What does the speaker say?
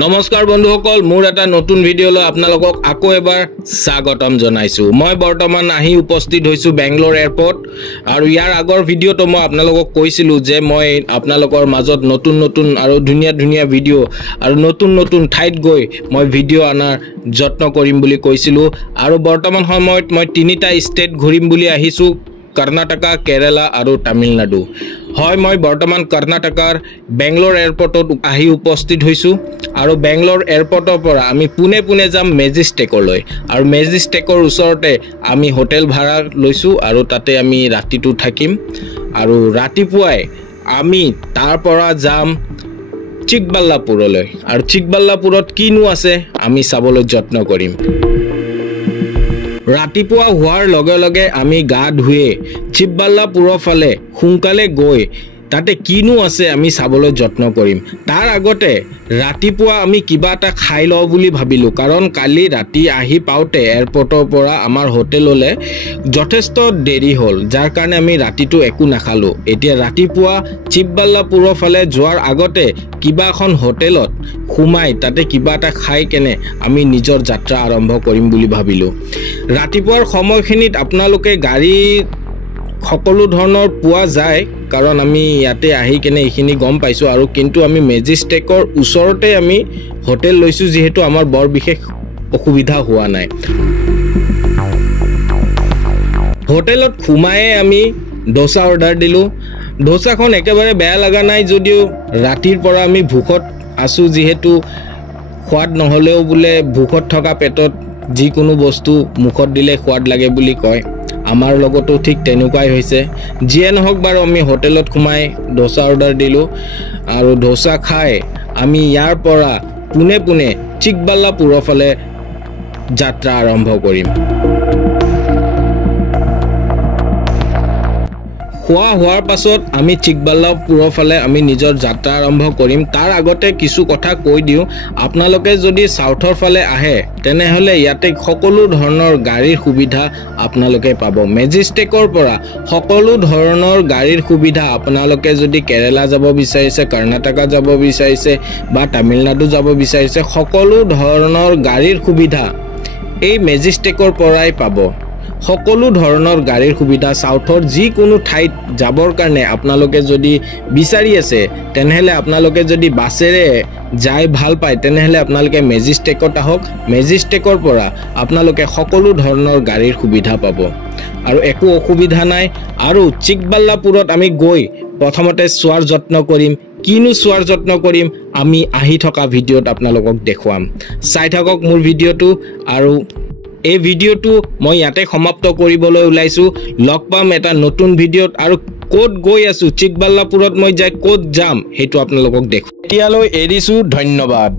নমস্কাৰ বন্ধুসকল মোৰ এটা নতুন ভিডিঅলৈ আপোনালোকক আকৌ এবাৰ স্বাগতম জনাইছো মই বৰ্তমান আহি উপস্থিত হৈছো বেংগলোৰ এয়াৰপোৰ্ট আৰু ইয়াৰ আগৰ ভিডিঅটো মই আপোনালোকক কৈছিলো যে মই আপোনালোকৰ মাজত নতুন আৰু ধুনীয়া ভিডিঅ আৰু নতুন ঠাইত গৈ মই ভিডিঅ আনাৰ যত্ন কৰিম বুলি কৈছিলো আৰু বৰ্তমান সময়ত মই তিনিটা ষ্টেট ঘূৰিম বুলি আহিছো कर्नाटका केरला और तमिलनाडु হয় মই বৰ্তমান কৰ্ণাটকৰ বেংগলোৰ এয়াৰপোৰ্টত আহি উপস্থিত হৈছো আৰু বেংগলোৰ এয়াৰপোৰ্টৰ পৰা আমি পুনে যাম মেজেষ্টিকলৈ আৰু মেজেষ্টিকৰ ওচৰতে আমি হোটেল ভাড়া লৈছো আৰু তাতে আমি ৰাতিটো থাকিম আৰু ৰাতিপুৱাই আমি তাৰ পৰা যাম চিকবাল্লাপুৰলৈ আৰু চিকবাল্লাপুৰত কিনো আছে আমি চাবলৈ যত্ন কৰিম ৰাতিপুৱা হোৱাৰ লগে লগে আমি গা ধুয়ে চিকবাল্লাপুৰৰ ফালে সোনকালে গৈ তাতে কিনো আছে আমি চাবলৈ যত্ন কৰিম তাৰ আগতে ৰাতিপুৱা আমি কিবা এটা খাই লও বুলি ভাবিলো কাৰণ কালি ৰাতি আহি পাওতে এয়াৰপোৰ্টৰ পৰা আমাৰ হোটেললৈ যথেষ্ট দেৰি হ'ল যাৰ কাৰণে আমি ৰাতিটো একো নাখালো এতিয়া ৰাতিপুৱা চিকবাল্লাপুৰৰ ফালে যোৱাৰ আগতে কিবা এখন হোটেলত ঘুমাই তাতে কিবা এটা খাই কেনে আমি নিজৰ যাত্ৰা আৰম্ভ কৰিম বুলি ভাবিলো ৰাতিপুৱাৰ সময়খিনিত আপোনালোকে গাড়ী সকলো ধৰণৰ পোৱা যায় কাৰণ আমি ইয়াতে আহি কেনে এইখিনি গম পাইছো আৰু কিন্তু আমি মেজেষ্টিকৰ ওচৰতে আমি হোটেল লৈছো যেহেতু আমাৰ বৰ বিশেষ অসুবিধা হোৱা নাই হোটেলত ঘুমায়ে আমি ডোসা অৰ্ডাৰ দিলো ডোসাখন একেবাৰে বেয়া লাগা নাই যদিও ৰাতিৰ পৰা আমি ভুকত আছো যেহেতু সোৱাদ নহলেও বুলে ভুকত থকা পেটত যিকোনো বস্তু মুখত দিলে সোৱাদ লাগে বুলি কয় আমাৰ লগতো ঠিক তেনেকুৱাই হৈছে যিয়ে নহওক বাৰু আমি হোটেলত ঘুমাই ডোসা অৰ্ডাৰ দিলো আৰু ডোসা খাই আমি ইয়াৰ পৰা পুনে চিকবাল্লাপুৰৰ ফালে যাত্ৰা আৰম্ভ কৰিম খোৱা হোৱাৰ পাছত আমি চিকবাল্লাপুৰৰ ফালে আমি নিজৰ যাত্ৰা আৰম্ভ কৰিম তাৰ আগতে কিছু কথা কৈ দিও আপোনালোকে যদি সাউথৰ ফালে আহে তেনেহলে ইয়াতে সকলো ধৰণৰ গাড়ীৰ সুবিধা আপোনালোকে পাব মেজেষ্টিকৰ পৰা সকলো ধৰণৰ গাড়ীৰ সুবিধা আপোনালোকে যদি কেৰালা যাব বিচাৰিছে কৰ্ণাটকা যাব বিচাৰিছে বা তামিলনাডু যাব বিচাৰিছে সকলো ধৰণৰ গাড়ীৰ সুবিধা এই মেজেষ্টিকৰ পৰাই পাব সকলো ধৰণৰ গাড়ীৰ সুবিধা সাউথৰ যিকোনো ঠাইত যাবৰ কাৰণে আপোনালোকে যদি বিচাৰি আছে তেনেহলে আপোনালোকে যদি বাছেৰে যাই ভাল পায় তেনেহলে আপোনালোকে মেজেষ্টিকত আহক মেজেষ্টিকৰ পৰা আপোনালোকে সকলো ধৰণৰ গাড়ীৰ সুবিধা পাব আৰু একো অসুবিধা নাই আৰু চিকবাল্লাপুৰত আমি গৈ প্ৰথমতে সোৱাৰ যত্ন কৰিম কিনো সোৱাৰ যত্ন কৰিম আমি আহি থকা ভিডিঅত আপোনালোকক দেখুৱাম চাই থাকক মোৰ ভিডিঅটো আৰু এই ভিডিঅটো মই ইয়াতে সমাপ্ত কৰিবলৈ ওলাইছো লগ পাম এটা নতুন ভিডিঅত আৰু কোড গৈ আছো চিকবাল্লাপুৰত মই যাই কোড যাম হেতু আপোনালোকক দেখো এতিয়ালৈ এৰিছো ধন্যবাদ